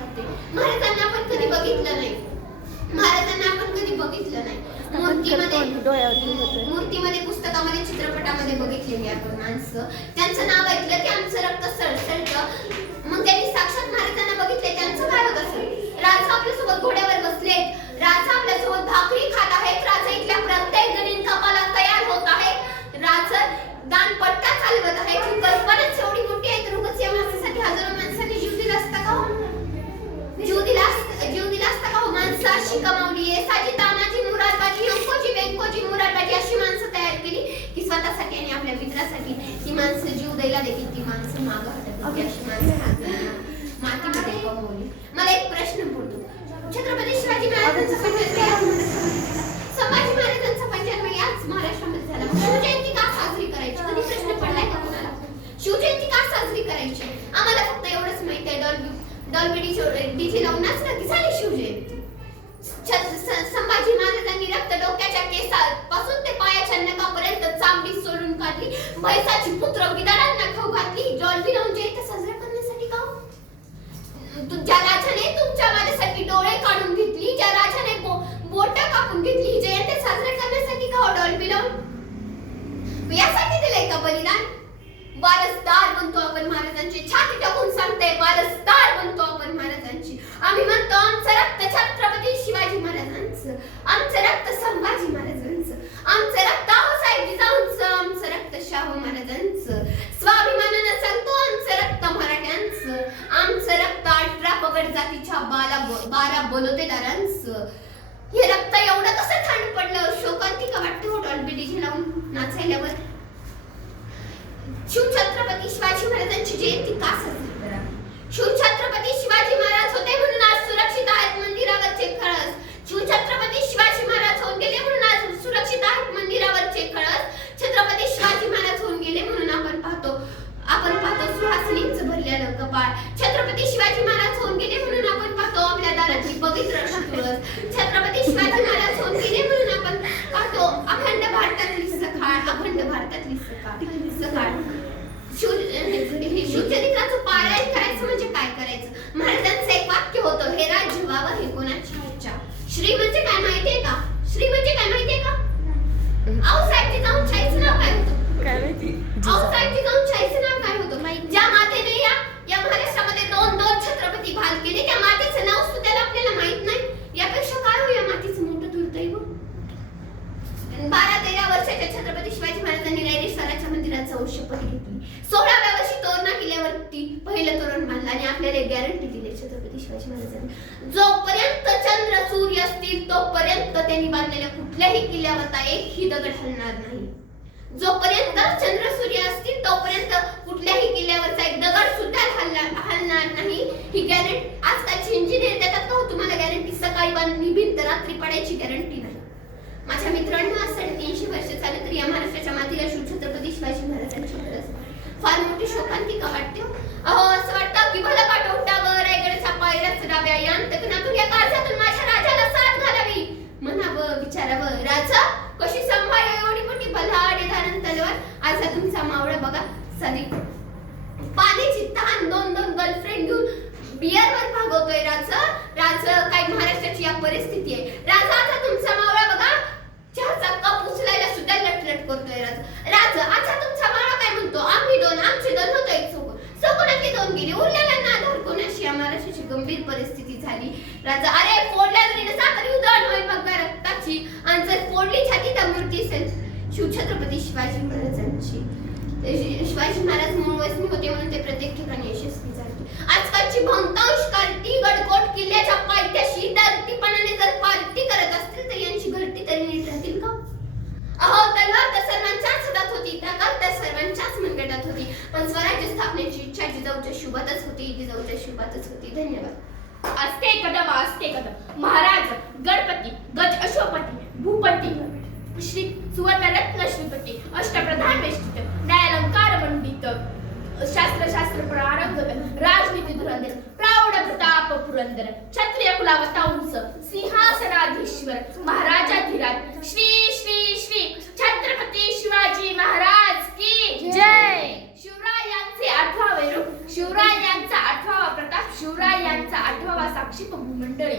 वाटते. महाराजांना आपण कधी बघितलं नाही. मूर्तीमध्ये पुस्तकामध्ये चित्रपटामध्ये बघितलेली आपण माणसं. त्यांचं नाव ऐकलं की आमचं रक्त सळसळतं. मग त्यांनी साक्षात महाराजांना बघितले, त्यांचं काय होत असेल? राजा आपल्यासोबत घोड्यावर बसलेत, राजा आपल्यासोबत भाकरी खात आहेत, राजा इथल्या प्रत्येक जणीं कपाला तयार होत आहेत, राजा दानपट्टा चालवत आहे. ही कल्पनाच एवढी मोठी आहे तर उगाच या माणसासाठी हजारो माणसांनी जीव दिला असता का? जीव दिला असता का? माणसं अशी कमावली आहे. साजी तानाजी मुरादबाजी, अंकोजी वेंकोजी मुरादबाजी अशी माणसं तयार केली की स्वतःसाठी आणि आपल्या मित्रासाठी ती माणसं जीव द्यायला देखील ती माणसं मागं हटत होती. अशी माणसं मातीमध्ये कमवली. मला एक प्रश्न पडतो, छत्रपती शिवाजी महाराजांचा संभाजी महाराजांचा पंचजन्म याच महाराष्ट्रामध्ये झाला. शिवजयंती का साजरी करायची? कधी प्रश्न पडलाय का कोणाला? शिवजयंती का साजरी करायची? आम्हाला फक्त एवढंच माहिती आहे, डॉल्बी डीजे लावून नाचलं की झाली शिवजयंती. संभाजी महाराजांनी रक्त डोक्याच्या केसापासून ते पायाच्या नखापर्यंत चांबडी सोडून काढली. भैसाची पुत्र गिधाडांना खाऊ घातली. डॉल्बी लावून जयंती साजरा करण्यासाठी का? ज्या राजाने तुमच्या माझ्यासाठी डोळे काढून घेतली, ज्या राजाने बोट कापून घेतली, जयंती साजरा करण्यासाठी का? डॉल्बी लावून यासाठी दिलंय का बलिदान? वारसदार बनतो आपण महाराजांची. छाती टाकून सांगते, वारसदार बनतो आपण महाराजांची. आम्ही म्हणतो आमचं रक्त छत्रपती शिवाजी महाराजांचं, आमचं रक्त संभाजी महाराजांचं, आमचं रक्त आऊसाहेब जिजाऊंचं, आमचं रक्त शाहू महाराजांचं. स्वाभिमानानं सांगतो आमचं रक्त मराठ्यांचं, आमचं रक्त 18 पगड जातीच्या 12 बलुतेदारांचं. हे रक्त एवढं कसं थंड पडलं? शोकांतिका वाटते हो डॉल्बी डीजे लावून नाचायल्यावर. शिवछत्रपती शिवाजी महाराजांची जयंती का साजरी करा? शिवछत्रपती शिवाजी महाराज होते म्हणून आज सुरक्षित आहेत मंदिरावरचे कळस. शिवछत्रपती शिवाजी महाराज होऊन गेले म्हणून आज सुरक्षित आहेत मंदिरावरचे कळस. छत्रपती शिवाजी महाराज होऊन गेले म्हणून आपण पाहतो सुहासिनींचं भरलेलं कपाळ. छत्रपती शिवाजी महाराज होऊन गेले म्हणून आपण पाहतो आपल्या दारातली पवित्र अशी तुळस. छत्रपती शिवाजी महाराज होऊन गेले म्हणून आपण पाहतो अखंड भारतातली सकाळ. शिवचरित्राचं पारायण करायचं म्हणजे काय करायचं? महाराजांचं एक वाक्य होतं, हे राज्य व्हावं हे कोणाची इच्छा. श्री म्हणजे काय माहितीये का? श्री म्हणजे काय माहितीये का? आऊसाहेबची जाऊन छाईचं नाव काय होतं? आऊसाहेबची जाऊन छाईचं नाव काय होतं? ज्या मातेने या महाराष्ट्रामध्ये दोन छत्रपती भाल केले, त्या मातेचं नाव सुद्धा आपल्याला माहित नाही. यापेक्षा काय हो या मातेचं मोठं दुर्दैव? 12-13 वर्षाच्या छत्रपती शिवाजी महाराजांनी रायरेश्वराच्या मंदिरात जाऊन शपथ घेतली. 16व्या वर्षी तोरणा किल्ल्यावरती पहिलं तोरण बांधलं आणि आपल्याला एक गॅरंटी दिली छत्रपती शिवाजी महाराजांनी, जोपर्यंत चंद्र सूर्य असतील तोपर्यंत त्यांनी बांधलेल्या कुठल्याही किल्ल्यावरता एकही दगड हलणार नाही. जोपर्यंत चंद्र सूर्य असतील तोपर्यंत कुठल्याही किल्ल्यावरचा एक दगड सुद्धा हलणार नाही. ही गॅरंटी आजकालचे इंजिनियर देतात का हो तुम्हाला गॅरंटी? सकाळी बांधली भिंत रात्री पडायची गॅरंटी नाही. माझ्या मित्रांनो, आज 350 वर्ष झाले तरी या महाराष्ट्राच्या मातीला शिवछत्रपती शिवाजी महाराजांची गरज फार मोठी शोकांतिका वाटते. अहो असं वाटतं की भलं पाठ उठावं, रायगडच्या पायऱ्या चढाव्या, या अंतकणातून या काळजातून माझ्या राजाला साथ घालावी. म्हणावं, विचारावं, राजा कशी सांभाळ एवढी मोठी बलाढ्य धारण तलवार. आज तुमचा मावळा बघा, साधी पाण्याची तहान 2 गर्लफ्रेंड घेऊन बियरवर भागवतोय. राजा काय महाराष्ट्राची या परिस्थिती आहे. राजा आता तुमचा मावळा बघा, चहाचा कप उचलायला सुद्धा लटलट करतोय. राजा आता तुमचा मावळा काय म्हणतो? आमचे दोन होतो एक चौकोनातले 2 गेले, उरलेल्यांना आधार कोणाशी? या महाराष्ट्राची गंभीर परिस्थिती झाली. राजा, अरे फोडल्या जरीने साखर उधळण होईल बघ रक्ताची, आणि जर फोडली छाती तर मूर्ती असेल शिवछत्रपती शिवाजी महाराजांची. शिवाजी महाराज मूळ वसनी होते म्हणून ते प्रत्येक ठिकाणी यशस्वी झाले. आजकालची बहुतांश कार्टी गडकोट किल्ल्याच्या पायथ्याशी धर्तीपणाने जर पार्टी करत असतील तर यांची घरटी तरी नीट राहतील का? अहो, तलवार तर सर्वांच्याच हातात होती, ताकद तर सर्वांच्याच मनगटात होती, पण स्वराज्य स्थापनेची इच्छा जिजाऊच्या शुभातच होती. धन्यवाद. असते कदम महाराज गणपती गज अशोपती भूपती श्री सुवर्णरत्न श्रीपती अष्टप्रधान वेष्टित न्यायालंकार मंडित शास्त्र प्रारंभ राजनीती धुरंधर प्रौढ प्रताप पुरंदर क्षत्रिय कुलावता उंच सिंहासनाधीश्वर महाराजाधिराज श्री श्री श्री छत्रपती शिवाजी महाराज की जय. शिवरायांचे 8वे रूप, शिवरायांचा 8वा प्रताप, शिवरायांचा 8वा आमची भूमंडळी.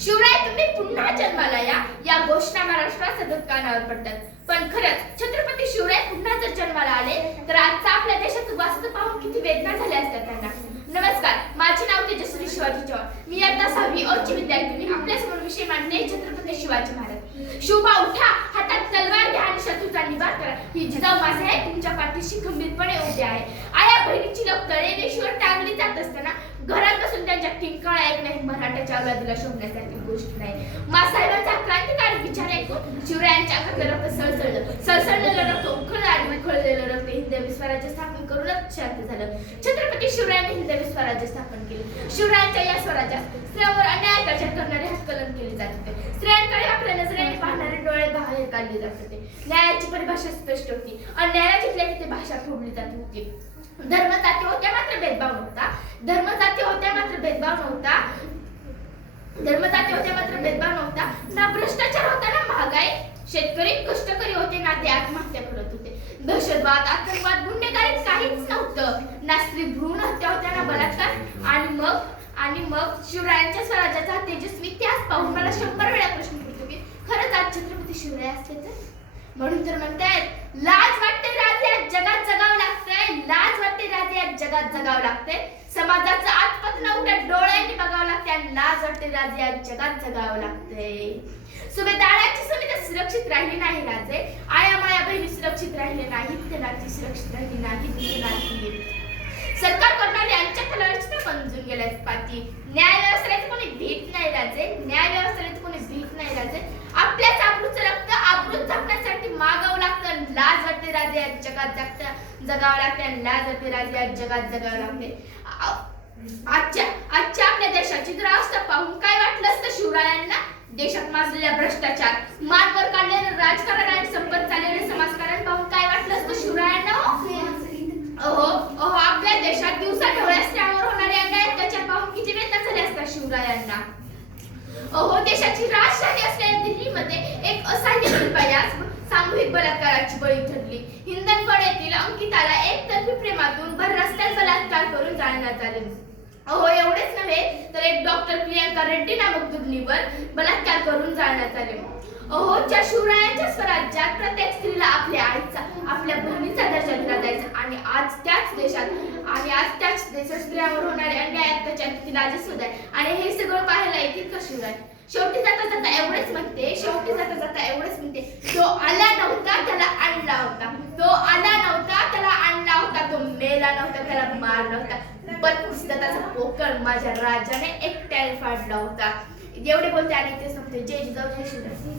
शिवराय तुम्ही पुन्हा जन्माला या घोषणा महाराष्ट्रात सतत कानावर पडतात. पण खरंच छत्रपती शिवराय पुन्हा जर जन्माला आले तर आजचा आपल्या देशाचं वास्तव पाहून किती वेदना झाल्या असतात त्यांना. नमस्कार, माझे नाव तेजश्री शिवाजी चव्हाण. मी इयत्ता 6वी अ विद्यार्थिनी. आपल्यासमोर विषय मांडणे छत्रपती शिवाजी महाराज. शिवबा उठा, हातात तलवार घ्या आणि शत्रूचा निवार करा. ही जिजाऊ माझे तुमच्या पाठीशी खंबीरपणे उभे आहे. आया बहिणीची लोक तळेनेश्वर टांगली जात असताना घरात बसून त्यांच्या किंकाळ्या ऐकणे मराठ्याच्या अवलादीला शोभण्यासारखी गोष्ट नाही. मासाहेबांचा क्रांतिकारी विचार ऐकून शिवरायांच्या अंगातलं रक्त सळसळलेलं रक्त उखळलं आणि उखळलेलं रक्त हिंदवी स्वराज्य स्थापन करूनच शांत झालं. छत्रपती शिवरायांनी हिंदवी स्वराज्य स्थापन केले. शिवरायांच्या या स्वराज्यात स्त्रियांवर अन्याय अत्याचार करणारे हातकलन केले जात होते. स्त्रियांकडे आपल्या नजरेने पाहणारे डोळे बाहेर काढले जात होते. न्यायाची परिभाषा स्पष्ट होती. अन्यायाला जिथल्या तिथे भाषा फोडली जात होती. धर्म जाती होत्या मात्र भेदभाव नव्हता. ना भ्रष्टाचार होता ना महागाई. शेतकरी कष्टकरी होते ना ते आत्महत्या करत होते. दहशतवाद, आतंकवाद, गुन्हेगारी काहीच नव्हतं. ना स्त्री भ्रूण हत्या होत्या ना बलात्कार. आणि मग शिवरायांच्या स्वराज्याचा तेजस्वी इतिहास पाहून मला 100 वेळा प्रश्न पडतो की खरंच आज छत्रपती शिवराय असते तर. म्हणून तर म्हणतायत लाज वाटते राजे आज जगात जगावं लागतंय. लाज वाटते राजे आज जगात जगावं लागतंय. समाजाचं आतपतन उघड्या डोळ्यांनी बघावं लागतंय आणि लाज वाटते राजे आज जगात जगावं लागतंय. सुभेदाराची समिती सुरक्षित राहिली नाही राजे. आया माया बहिणी सुरक्षित राहिले नाहीत. ते नाती सुरक्षित राहिली नाहीत. सरकार करणारे यांच्या खलाची समजून गेल्यात पाती. न्याय व्यवस्थेला कोणी भीत नाही राजे. आपल्याच आबरूचं रक्त आबरूच जपण्यासाठी मागावं लागतं. लाज वाटते राजे आज जगात जगावं लागते आणि लाज वाटते राजे आज जगात जगावं लागते. आजच्या आपल्या देशाची जर अवस्था पाहून काय वाटलं असतं शिवरायांना. देशात माजलेला भ्रष्टाचार, मार्गवर काढलेलं राजकारण आणि संपत चाललेले समाजकारण पाहून काय वाटलं असतं शिवरायांना. आपल्या देशात दिवसा ढवळ्या स्त्रियांवर होणारे अन्याय अत्याचार पाहून किती वेदना झाल्या असतात शिवरायांना. देशाची राजधानी असलेल्या दिल्लीमध्ये एक असहाय्य बायास सामूहिक बलात्काराची बळी ठरली. हिंदनगड येथील अंकिताला एकतर्फी प्रेमातून भर रस्त्यात बलात्कार करून जाळण्यात आले. एवढेच नव्हे तर एक डॉक्टर प्रियंका रेड्डी नामक दुर्नीवर बलात्कार करून जाळण्यात आले. ज्या शिवरायांच्या स्वराज्यात प्रत्येक स्त्रीला आपल्या आईचा, आपल्या बहिणीचा दर्जा दिला जायचा आणि आज त्याच देशात स्त्रियांवर होणारे अन्याय अत्याचार किती लाजस्पद आहे. आणि हे सगळं पाहायला येतील का शिवराय. शेवटी जाता जाता एवढेच म्हणते तो आला नव्हता त्याला आणला होता. तो मेला नव्हता त्याला मारला होता. त्याचा पोकळ माझ्या राजाने एकट्याने फाडला होता. एवढे बोलते आणि ते सांगते जय जिजाऊ जय शिवराय.